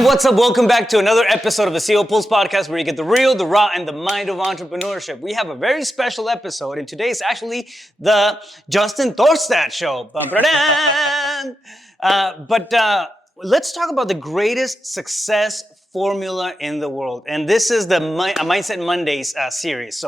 And what's up? Welcome back to another episode of the CEO Pulse podcast where you get the real, the raw, and the mind of entrepreneurship. We have a very special episode, and today is actually the Justin Thorstad show. Let's talk about the greatest success formula in the world. And this is the Mindset Mondays series.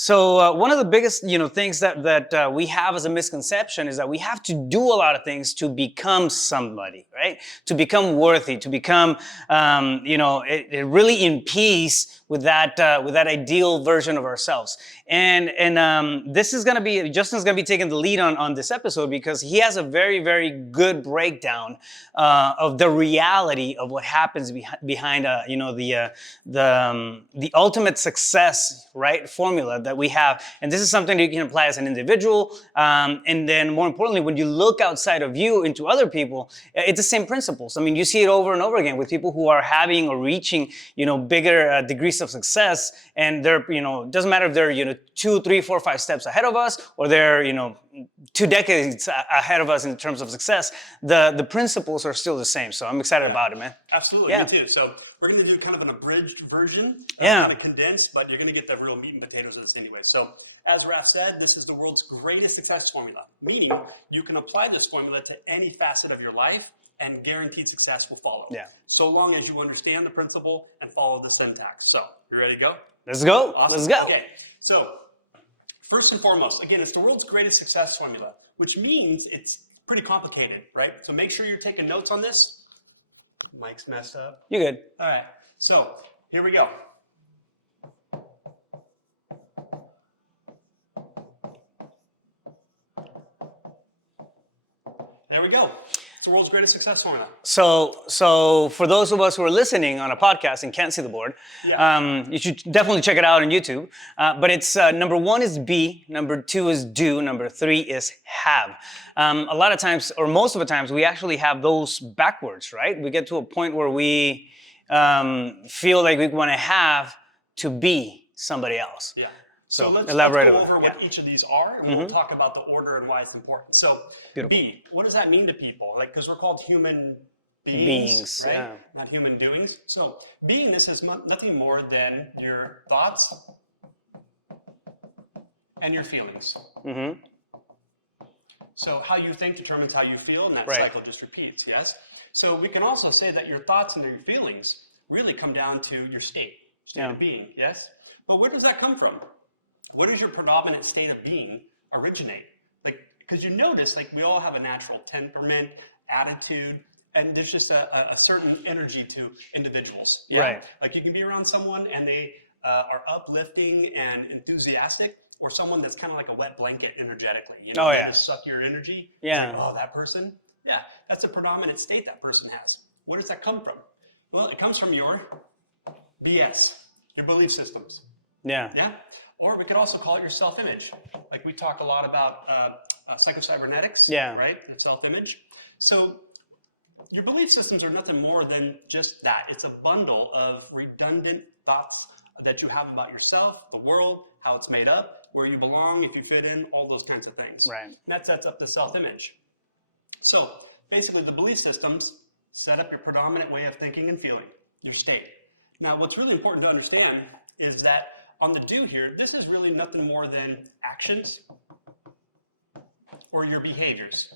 So one of the biggest, things that we have as a misconception is that we have to do a lot of things to become somebody, right? To become worthy, to become, really in peace with that ideal version of ourselves. And this is Justin's gonna be taking the lead on this episode because he has a very, very good breakdown of the reality of what happens behind the ultimate success, right, formula that we have. And this is something that you can apply as an individual. And then more importantly, when you look outside of you into other people, it's the same principles. I mean, you see it over and over again with people who are having or reaching, bigger degrees of success. And they're, doesn't matter if they're, 2, 3, 4, 5 steps ahead of us, or they're, 2 decades ahead of us in terms of success. The principles are still the same. So I'm excited about it, man. Absolutely, me too. So we're going to do kind of an abridged version, kind of condensed, but you're going to get the real meat and potatoes of this anyway. So as Raph said, this is the world's greatest success formula, meaning you can apply this formula to any facet of your life and guaranteed success will follow. Yeah. So long as you understand the principle and follow the syntax. So, you ready to go? Let's go. Awesome. Let's go. Okay. So, first and foremost, again, it's the world's greatest success formula, which means it's pretty complicated, right? So make sure you're taking notes on this. Mike's messed up. You're good. All right. So, here we go. There we go. It's the world's greatest success formula. So for those of us who are listening on a podcast and can't see the board, you should definitely check it out on YouTube. But it's number 1 is be, number 2 is do, number 3 is have. A lot of times, or most of the times, we actually have those backwards, right? We get to a point where we feel like we want to have to be somebody else. Yeah. So let's elaborate go over on what each of these are, and we'll talk about the order and why it's important. So, Beautiful. be, what does that mean to people? Like, because we're called human beings, right? yeah. Not human doings. So, beingness is nothing more than your thoughts and your feelings. Mm-hmm. So, how you think determines how you feel, and that Right. cycle just repeats. Yes. So, we can also say that your thoughts and your feelings really come down to your state of being. Yes. But where does that come from? Where does your predominant state of being originate? Like, because you notice, like, we all have a natural temperament, attitude, and there's just a certain energy to individuals. Yeah? Right. Like, you can be around someone and they are uplifting and enthusiastic, or someone that's kind of like a wet blanket energetically. They just suck your energy. Yeah. It's like, that person? Yeah, that's a predominant state that person has. Where does that come from? Well, it comes from your BS, your belief systems. Yeah. Yeah. Or we could also call it your self-image. Like we talk a lot about psychocybernetics, right? And self-image. So your belief systems are nothing more than just that. It's a bundle of redundant thoughts that you have about yourself, the world, how it's made up, where you belong, if you fit in, all those kinds of things. Right. And that sets up the self-image. So basically the belief systems set up your predominant way of thinking and feeling, your state. Now, what's really important to understand is that on the do here, this is really nothing more than actions or your behaviors.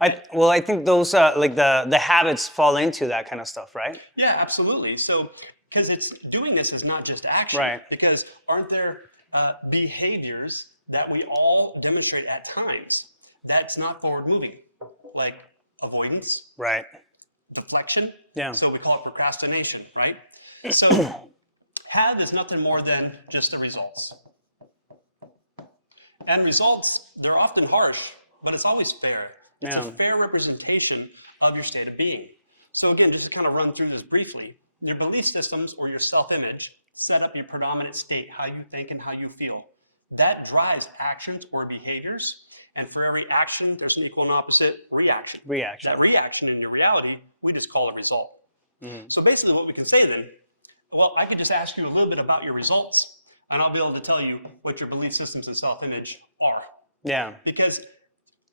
I think those like the habits fall into that kind of stuff, right? Yeah, absolutely. So, because doing this is not just action, right? Because aren't there behaviors that we all demonstrate at times that's not forward moving, like avoidance, right? Deflection. Yeah. So we call it procrastination, right? So have is nothing more than just the results. And results, they're often harsh, but it's always fair. It's a fair representation of your state of being. So again, just to kind of run through this briefly, your belief systems or your self-image set up your predominant state, how you think and how you feel. That drives actions or behaviors. And for every action, there's an equal and opposite reaction. That reaction in your reality, we just call a result. Mm-hmm. So basically what we can say then, well, I could just ask you a little bit about your results, and I'll be able to tell you what your belief systems and self-image are. Yeah. Because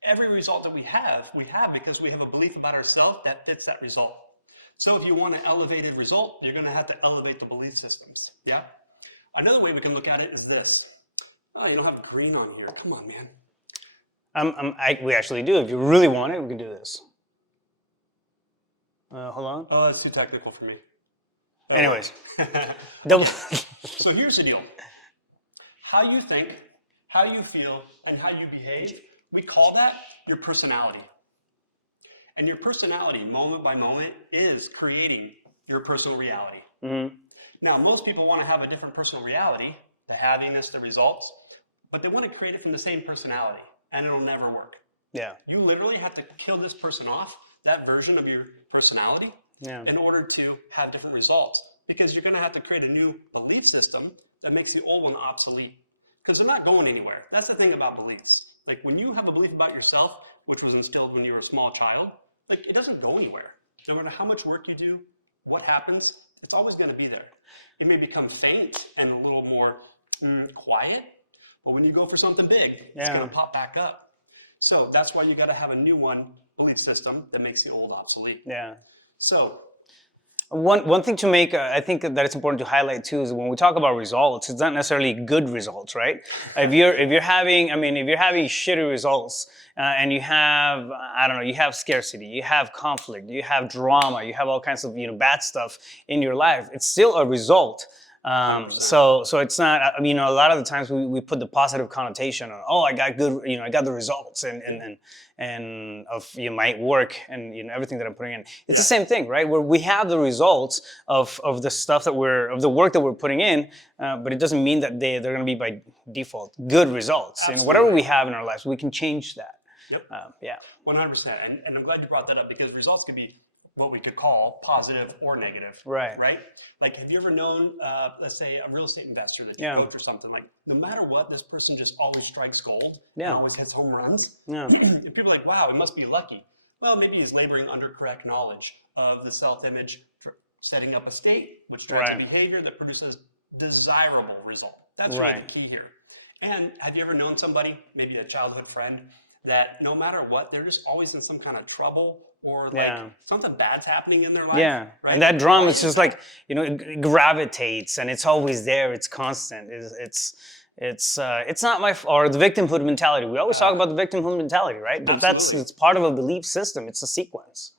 every result that we have because we have a belief about ourselves that fits that result. So if you want an elevated result, you're going to have to elevate the belief systems. Yeah. Another way we can look at it is this. Oh, you don't have green on here. Come on, man. We actually do. If you really want it, we can do this. Hold on. Oh, it's too technical for me. Anyways. Double. So here's the deal. How you think, how you feel, and how you behave, we call that your personality. And your personality, moment by moment, is creating your personal reality. Mm-hmm. Now, most people want to have a different personal reality, the happiness, the results, but they want to create it from the same personality, and it'll never work. Yeah. You literally have to kill this person off, that version of your personality, in order to have different results. Because you're going to have to create a new belief system that makes the old one obsolete. Because they're not going anywhere. That's the thing about beliefs. Like when you have a belief about yourself, which was instilled when you were a small child, like it doesn't go anywhere. No matter how much work you do, what happens, it's always going to be there. It may become faint and a little more quiet, but when you go for something big, it's going to pop back up. So that's why you got to have a new belief system that makes the old obsolete. Yeah. So one thing to make, I think that it's important to highlight too, is when we talk about results, it's not necessarily good results, right? If you're having shitty results and you have, I don't know, you have scarcity, you have conflict, you have drama, you have all kinds of bad stuff in your life, it's still a result. So it's not, a lot of the times we put the positive connotation on, oh, I got good, I got the results and of my work and everything that I'm putting in. It's the same thing, right? Where we have the results of the stuff of the work that we're putting in, but it doesn't mean that they're going to be by default good results. And whatever we have in our lives, we can change that. Yep. 100%. And I'm glad you brought that up because results could be what we could call positive or negative. Right. Right? Like, have you ever known, let's say, a real estate investor that you coach or something? Like, no matter what, this person just always strikes gold and always hits home runs. Yeah. And people are like, wow, it must be lucky. Well, maybe he's laboring under correct knowledge of the self-image, setting up a state, which drives a behavior that produces desirable result. That's really the key here. And have you ever known somebody, maybe a childhood friend, that no matter what, they're just always in some kind of trouble or like something bad's happening in their life. Yeah, right? And that drama is just like, it gravitates and it's always there. It's constant. It's not my or the victimhood mentality. We always talk about the victimhood mentality, right? But it's part of a belief system. It's a sequence.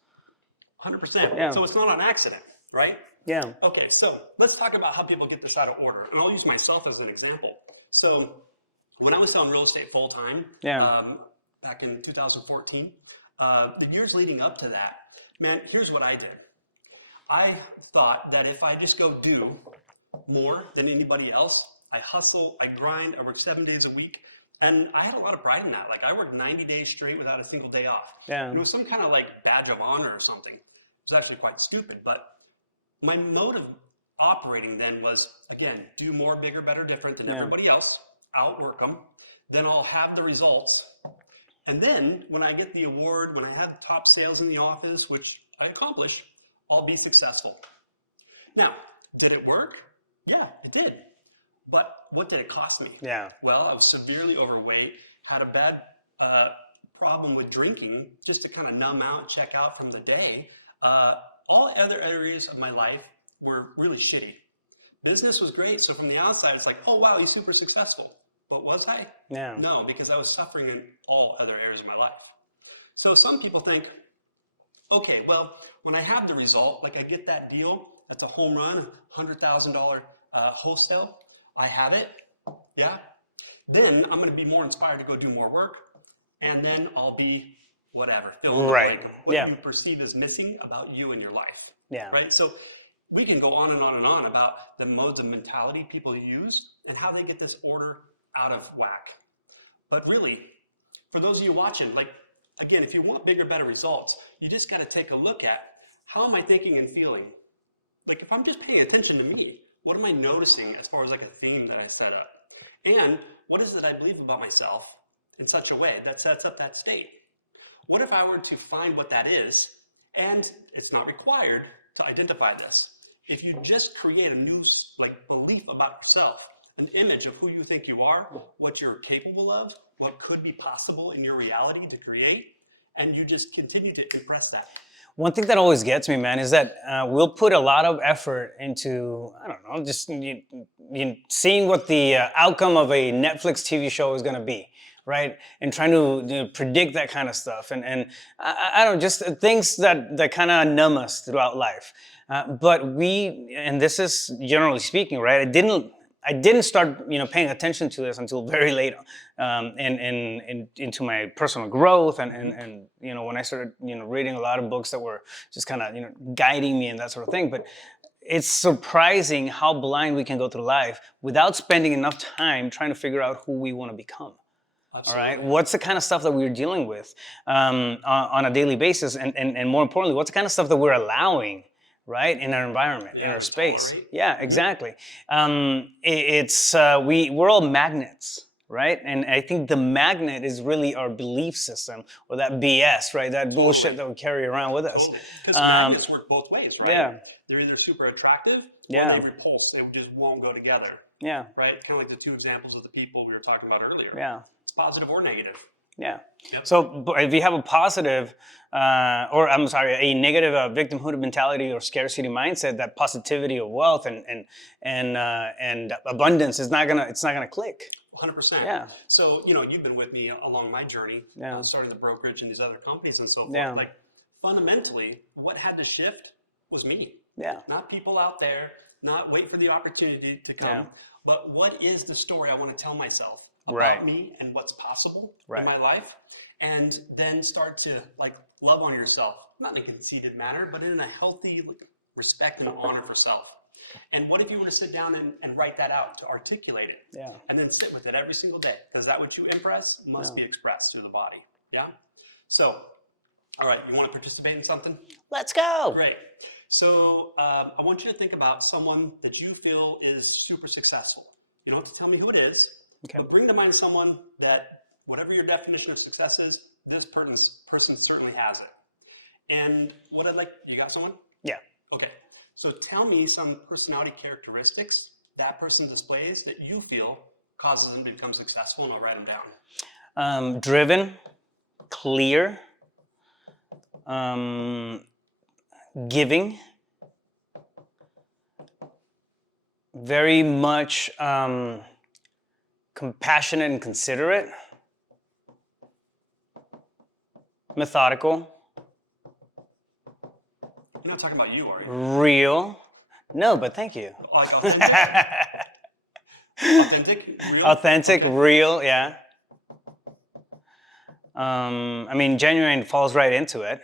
100%. Yeah. So it's not an accident, right? Yeah. Okay, so let's talk about how people get this out of order. And I'll use myself as an example. So when I was selling real estate full time, back in 2014, the years leading up to that, man, here's what I did. I thought that if I just go do more than anybody else, I hustle, I grind, I work 7 days a week, and I had a lot of pride in that. Like I worked 90 days straight without a single day off. Yeah. And it was some kind of like badge of honor or something. It was actually quite stupid, but my mode of operating then was, again, do more, bigger, better, different than everybody else, outwork them, then I'll have the results. And then when I get the award, when I have top sales in the office, which I accomplished, I'll be successful. Now, did it work? Yeah, it did. But what did it cost me? Yeah. Well, I was severely overweight, had a bad problem with drinking just to kind of numb out, check out from the day. All other areas of my life were really shitty. Business was great. So from the outside, it's like, oh, wow, he's super successful. But was I? Yeah. No, because I was suffering in all other areas of my life. So some people think, okay, well, when I have the result, like I get that deal, that's a home run, $100,000 wholesale, I have it, yeah. Then I'm going to be more inspired to go do more work, and then I'll be whatever. Right. What you perceive as missing about you and your life. Yeah. Right. So we can go on and on and on about the modes of mentality people use and how they get this order out of whack. But really, for those of you watching, like, again, if you want bigger, better results, you just got to take a look at how am I thinking and feeling? Like if I'm just paying attention to me, what am I noticing as far as like a theme that I set up? And what is it I believe about myself in such a way that sets up that state? What if I were to find what that is, and it's not required to identify this? If you just create a new like belief about yourself, an image of who you think you are, what you're capable of, what could be possible in your reality to create, and you just continue to impress that. One thing that always gets me, man, is that we'll put a lot of effort into, I don't know, just seeing what the outcome of a Netflix TV show is going to be, right? And trying to predict that kind of stuff. And I don't know, just things that kind of numb us throughout life. But and this is generally speaking, right? I didn't start, paying attention to this until very late, into my personal growth, and when I started, reading a lot of books that were just kind of, guiding me and that sort of thing. But it's surprising how blind we can go through life without spending enough time trying to figure out who we want to become. Absolutely. All right. What's the kind of stuff that we're dealing with on a daily basis, and more importantly, what's the kind of stuff that we're allowing, right, in our environment, in our space? Tolerate. Yeah, exactly. We're all magnets, right? And I think the magnet is really our belief system, or that BS, right? That bullshit that we carry around with us. Because magnets work both ways, right? Yeah. They're either super attractive or Yeah. they repulse. They just won't go together. Yeah. Right? Kind of like the two examples of the people we were talking about earlier. Yeah. It's positive or negative. Yeah. Yep. So if you have a positive, a negative victimhood mentality or scarcity mindset, that positivity of wealth and abundance is not gonna click. 100%. Yeah. So you've been with me along my journey, Yeah. starting the brokerage and these other companies and so forth. Yeah. Like fundamentally, what had to shift was me. Yeah. Not people out there. Not wait for the opportunity to come. Yeah. But what is the story I want to tell myself about Right. me and what's possible Right. in my life, and then start to love on yourself, not in a conceited manner, but in a healthy respect and honor for self. And what if you were to sit down and write that out, to articulate it, Yeah. and then sit with it every single day, because that what you impress must be expressed through the body. Yeah. So, all right, you want to participate in something? Let's go. Great. So I want you to think about someone that you feel is super successful. You don't have to tell me who it is, Okay. but bring to mind someone that, whatever your definition of success is, this person certainly has it. And what I'd like, you got someone? Yeah. Okay. So tell me some personality characteristics that person displays that you feel causes them to become successful, and I'll write them down. Driven, clear, giving, very much compassionate and considerate, methodical, You're not talking about you, are you? real. No, but thank you. Like authentic. Authentic, real? Authentic, Okay. real, yeah. Genuine falls right into it.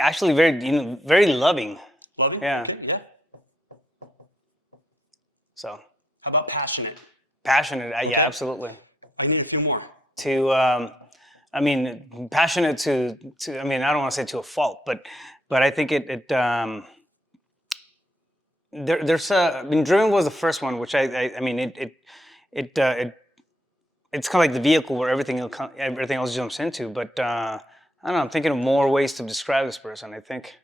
Actually very loving. Loving? Yeah. Okay, yeah. So How about passionate? passionate, yeah, absolutely. I need a few more. Passionate to I don't want to say to a fault, but I think driven was the first one, which it's kind of like the vehicle where everything else jumps into. But I don't know. I'm thinking of more ways to describe this person. I think.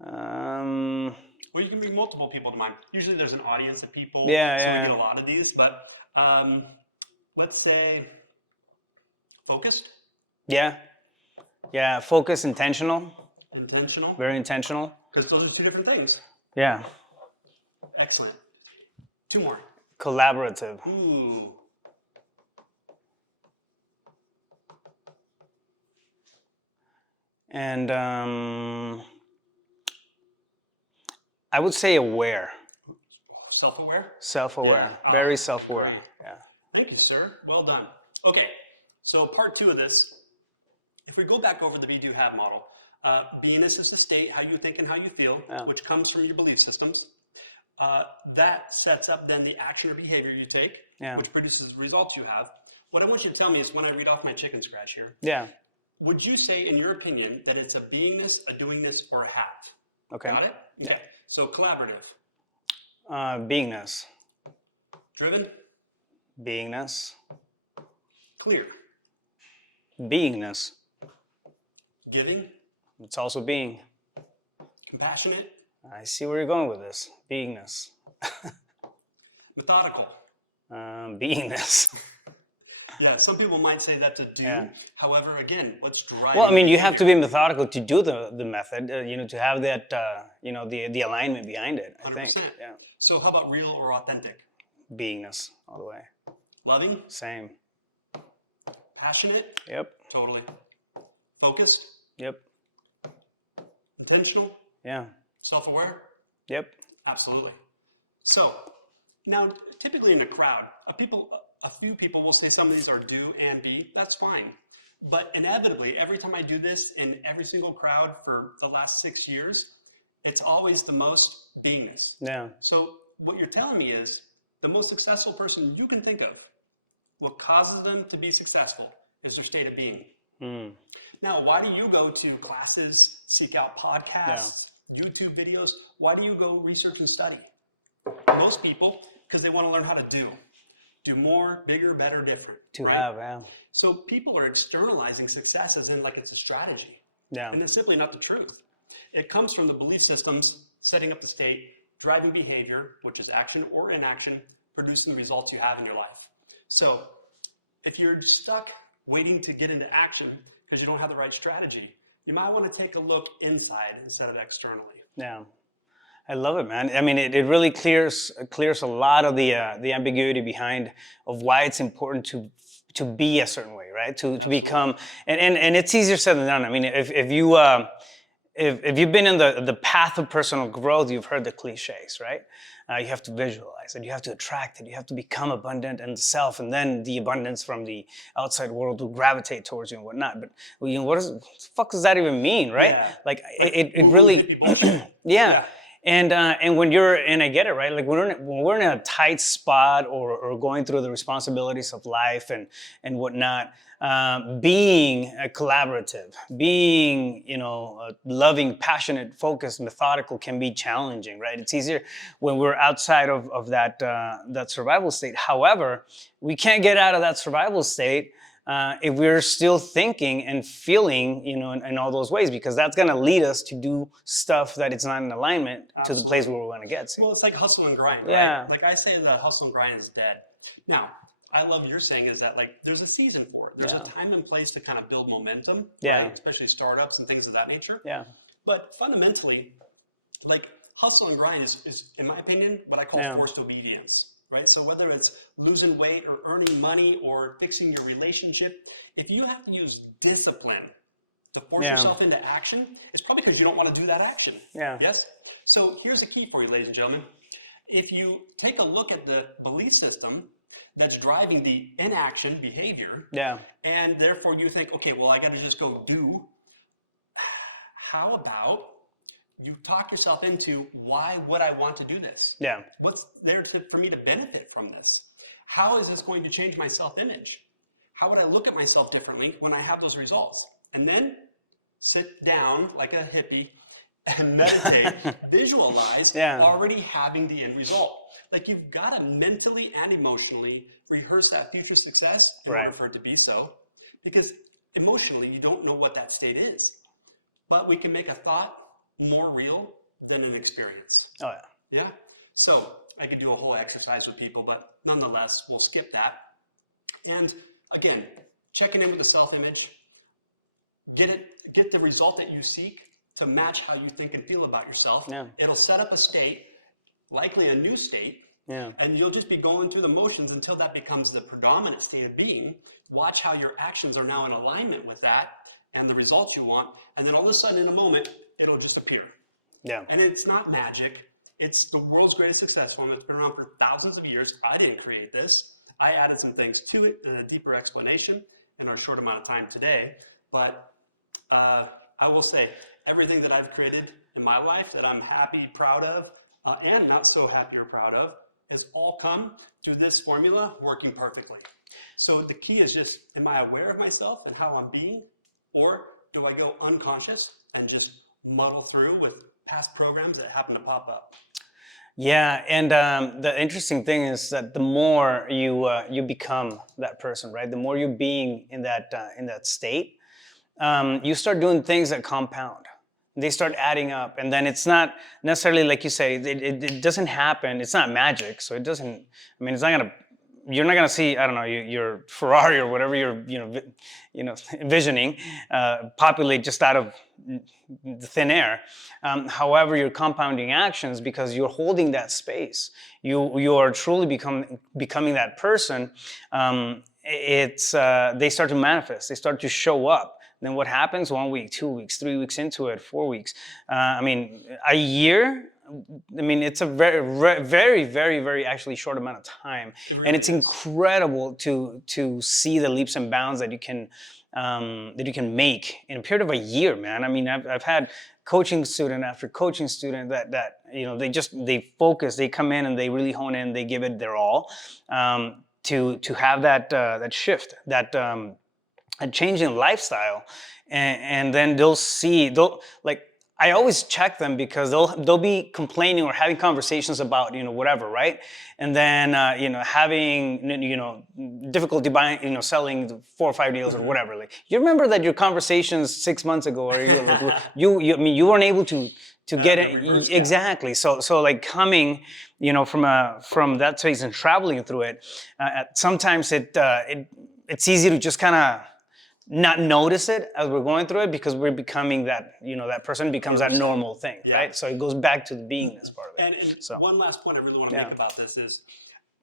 Well, you can bring multiple people to mind. Usually, there's an audience of people. Yeah, so yeah. we get a lot of these, but let's say focused. Yeah. Yeah. Focus, intentional. Intentional. Very intentional. Because those are two different things. Yeah. Excellent. Two more. Collaborative. Ooh. And I would say aware. Self-aware? Self-aware. Yeah. Very self-aware. Great. Yeah. Thank you, sir. Well done. Okay, so part 2 of this, if we go back over the be, do, have model, beingness is the state, how you think and how you feel, which comes from your belief systems. That sets up then the action or behavior you take, which produces the results you have. What I want you to tell me is, when I read off my chicken scratch here, would you say, in your opinion, that it's a beingness, a doingness, or a hat? Okay. Got it? Okay. So collaborative. Beingness. Driven. Beingness. Clear. Beingness. Giving. It's also being. Compassionate. I see where you're going with this. Beingness. Methodical. Beingness. Yeah, some people might say that's a do. Yeah. However, again, what's driving Well, I mean, you have to be behavior? methodical to do the method, to have that, the alignment behind it, I think. 100%. Yeah. So how about real or authentic? Beingness all the way. Loving? Same. Passionate? Yep. Totally. Focused? Yep. Intentional? Yeah. Self-aware? Yep. Absolutely. So now, typically in a crowd, a few people will say some of these are do and be. That's fine. But inevitably, every time I do this in every single crowd for the last 6 years, it's always the most beingness. Yeah. So what you're telling me is the most successful person you can think of, what causes them to be successful is their state of being. Now, why do you go to classes, seek out podcasts, YouTube videos? Why do you go research and study? Most people, because they want to learn how to do more, bigger, better, different. To right? have, yeah. So people are externalizing success as in like it's a strategy. Yeah. And it's simply not the truth. It comes from the belief systems, setting up the state, driving behavior, which is action or inaction, producing the results you have in your life. So if you're stuck waiting to get into action because you don't have the right strategy, you might want to take a look inside instead of externally. Yeah. I love it, man. I mean, it really clears a lot of the ambiguity behind of why it's important to be a certain way, right? To become, and it's easier said than done. I mean, if you've been in the path of personal growth, you've heard the cliches, right? You have to visualize it, you have to attract it, you have to become abundant in self, and then the abundance from the outside world will gravitate towards you and whatnot. But what the fuck does that even mean, right? Yeah. Like Like it woo-woo really, hippie bullshit. yeah. And when you're, and I get it, right? Like when we're in a tight spot or going through the responsibilities of life and whatnot, being a collaborative, being, loving, passionate, focused, methodical can be challenging, right? It's easier when we're outside of that survival state. However, we can't get out of that survival state if we're still thinking and feeling, in all those ways, because that's going to lead us to do stuff that it's not in alignment to the place where we want to get to. Well, it's like hustle and grind, Yeah. right? Like I say that hustle and grind is dead. Now, I love you're saying is that like there's a season for it. There's a time and place to kind of build momentum, Yeah. right? Especially startups and things of that nature. Yeah. But fundamentally, like hustle and grind is in my opinion, what I call forced obedience. Right? So whether it's losing weight or earning money or fixing your relationship, if you have to use discipline to force yourself into action, it's probably because you don't want to do that action. Yeah. Yes? So here's the key for you, ladies and gentlemen. If you take a look at the belief system that's driving the inaction behavior, and therefore you think, okay, well, I got to just go do, how about you talk yourself into why would I want to do this? Yeah. What's there for me to benefit from this? How is this going to change my self-image? How would I look at myself differently when I have those results? And then sit down like a hippie and meditate, visualize already having the end result. Like you've got to mentally and emotionally rehearse that future success in order for it to be so. Because emotionally, you don't know what that state is. But we can make a thought more real than an experience. Oh, yeah. Yeah? So I could do a whole exercise with people, but nonetheless, we'll skip that. And again, checking in with the self-image, get the result that you seek to match how you think and feel about yourself. Yeah. It'll set up a state, likely a new state, and you'll just be going through the motions until that becomes the predominant state of being. Watch how your actions are now in alignment with that and the results you want, and then all of a sudden in a moment, it'll just appear. Yeah. And it's not magic. It's the world's greatest success formula. It's been around for thousands of years. I didn't create this. I added some things to it and a deeper explanation in our short amount of time today. But I will say, everything that I've created in my life that I'm happy, proud of, and not so happy or proud of, has all come through this formula working perfectly. So the key is just, am I aware of myself and how I'm being? Or do I go unconscious and just muddle through with past programs that happen to pop up? Yeah, and the interesting thing is that the more you become that person, right? The more you're being in that state, you start doing things that compound. They start adding up, and then it's not necessarily like you say. It doesn't happen. It's not magic, so it doesn't. I mean, it's not gonna you're not gonna see, I don't know, your Ferrari or whatever you're envisioning populate just out of the thin air. However, your compounding actions, because you're holding that space, you are truly becoming that person. They start to manifest. They start to show up. Then what happens? 1 week, 2 weeks, 3 weeks into it, 4 weeks. A year. It's a very, very, very, very actually short amount of time, and it's incredible to see the leaps and bounds that you can make in a period of a year, man. I've had coaching student after coaching student that they focus, they come in and they really hone in, they give it their all, to have that shift, that a change in lifestyle, and then they'll like. I always check them because they'll be complaining or having conversations about whatever, right? And then having difficulty buying selling 4 or 5 deals or whatever. Like, you remember that your conversations 6 months ago, or you weren't able to get it exactly. So like coming from that space and traveling through it, sometimes it's easy to just kind of not notice it as we're going through it, because we're becoming that, that person becomes that normal thing, right? So it goes back to the beingness part of it. And so one last point I really want to make about this is,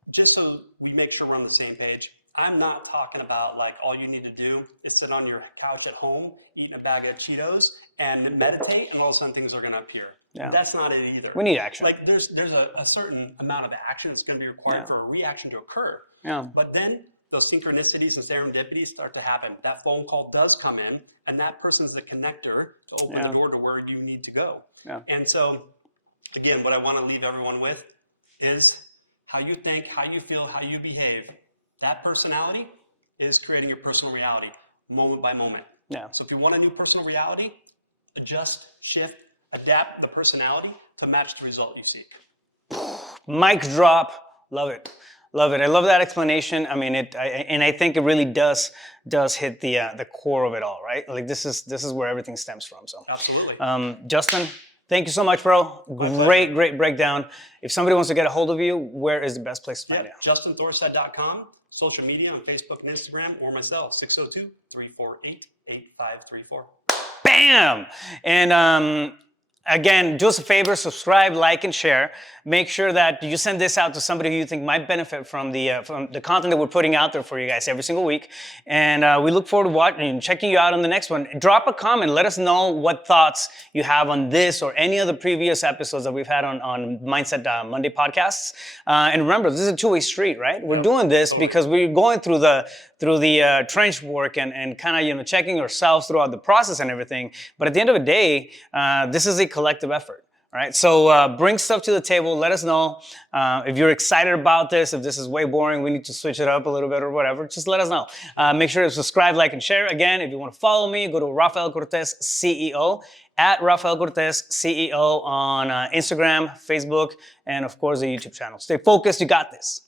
just so we make sure we're on the same page, I'm not talking about like all you need to do is sit on your couch at home, eating a bag of Cheetos and meditate, and all of a sudden things are going to appear. That's not it either. We need action. Like there's a certain amount of action that's going to be required for a reaction to occur. But then those synchronicities and serendipities start to happen. That phone call does come in, and that person's the connector to open the door to where you need to go. And so, again, what I want to leave everyone with is how you think, how you feel, how you behave. That personality is creating your personal reality, moment by moment. So if you want a new personal reality, adjust, shift, adapt the personality to match the result you seek. Mic drop. Love it. Love it. I love that explanation. And I think it really does hit the core of it all, right? Like this is where everything stems from. So absolutely. Justin, thank you so much, bro. Great breakdown. If somebody wants to get a hold of you, where is the best place to find you? JustinThorstad.com, social media on Facebook and Instagram, or myself, 602-348-8534. Bam! And again, do us a favor, subscribe, like, and share. Make sure that you send this out to somebody who you think might benefit from the content that we're putting out there for you guys every single week. And we look forward to watching and checking you out on the next one. Drop a comment. Let us know what thoughts you have on this or any of the previous episodes that we've had on Mindset Monday podcasts. And remember, this is a two-way street, right? We're doing this because we're going through the trench work and kind of checking ourselves throughout the process and everything. But at the end of the day, this is a collective effort. All right, so bring stuff to the table. Let us know if you're excited about this. If this is way boring, we need to switch it up a little bit or whatever. Just let us know. Make sure to subscribe, like, and share. Again, if you want to follow me, go to Rafael Cortez CEO at Rafael Cortez CEO on Instagram, Facebook, and of course the YouTube channel. Stay focused. You got this.